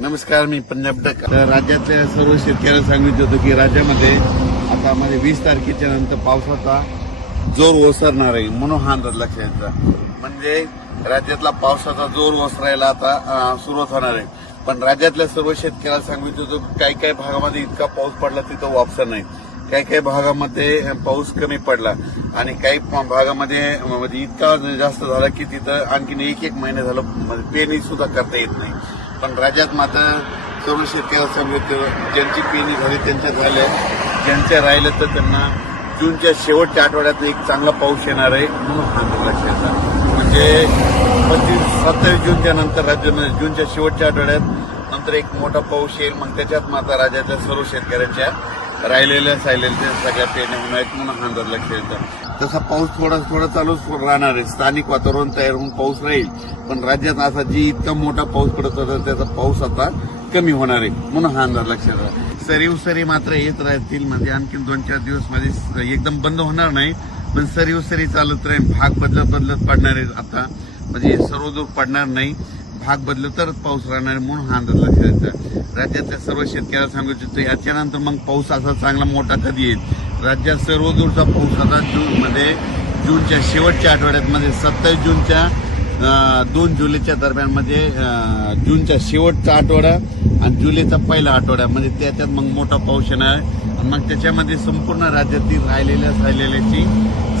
नमस्कार मी पंजाब डक. राज्यातल्या सर्व शेतकऱ्यांना सांगितलं होतं की राज्यामध्ये आता माझ्या वीस तारखेच्या नंतर पावसाचा जोर ओसरणार आहे म्हणून हा अंदाज लक्षात म्हणजे राज्यातला पावसाचा जोर ओसरायला आता सुरुवात होणार आहे. पण राज्यातल्या सर्व शेतकऱ्याला सांगितलं होतं काही काही भागामध्ये इतका पाऊस पडला तिथं वापसा नाही. काही काही भागामध्ये पाऊस कमी पडला आणि काही भागामध्ये म्हणजे इतका जास्त झाला की तिथं आणखीन एक एक महिने झालं म्हणजे पेरणी सुद्धा करता येत नाही. पण राज्यात मात्र सर्व शेतकऱ्याला समृद्ध ज्यांची पेरणी झाली त्यांच्या झाल्या ज्यांच्या राहिलं तर त्यांना जूनच्या शेवटच्या आठवड्यात एक चांगला पाऊस येणार आहे म्हणून हा अंदाज लक्षात म्हणजे पंचवीस सत्तावीस जूनच्या नंतर राज्यानं जूनच्या शेवटच्या आठवड्यात नंतर एक मोठा पाऊस येईल. मग त्याच्यात मात्र राज्याच्या सर्व शेतकऱ्यांच्या राहिलेल्या साहिलेल्या सगळ्या पेरण्या होणार आहेत म्हणून हा अंदाज लक्षात तसा पाऊस थोडा थोडा चालूच राहणार आहे. स्थानिक वातावरण तयार होऊन पाऊस राहील. पण राज्यात असा जी इतका मोठा पाऊस पडत होता त्याचा पाऊस आता कमी होणार आहे. म्हणून हा अंदाज लक्षात आला सरीव सरी मात्र येत राहतील. म्हणजे आणखी दोन चार दिवस माझे एकदम बंद होणार नाही. पण सरीव सरी चालत राहील. भाग बदलत बदलत पडणार आहे आता. म्हणजे सर्वदूर पडणार नाही. भाग बदलत तरच पाऊस राहणार म्हणून हा अंदाज लक्षात राज्यातल्या सर्व शेतकऱ्याला सांगू इच्छितो याच्यानंतर मग पाऊस असा चांगला मोठा कधी येईल? राज्यात सर्व दूरचा पाऊस आता जूनमध्ये जूनच्या शेवटच्या आठवड्यात म्हणजे सत्तावीस जूनच्या दोन जुलैच्या दरम्यान म्हणजे जूनच्या शेवटचा आठवडा आणि जुलैचा पहिला आठवडा. म्हणजे त्याच्यात मग मोठा पाऊस येणार. आहे आणि मग त्याच्यामध्ये संपूर्ण राज्यातील राहिलेल्या राहिलेल्याची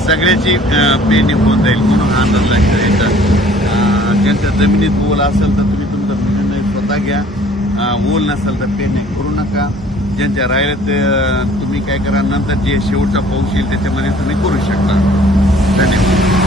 सगळ्याची पेरणी होऊन जाईल म्हणून हा अंदाज लक्षात ज्यांच्या जमिनीत ओल असेल तर तुम्ही तुमचा निर्णय स्वतः घ्या. ओल नसेल तर पेरणी करू नका. ज्यांच्या राहिल्या ते तुम्ही काय करा नंतर जे शेवटचा पाऊस येईल त्याच्यामध्ये तुम्ही करू शकता. धन्यवाद.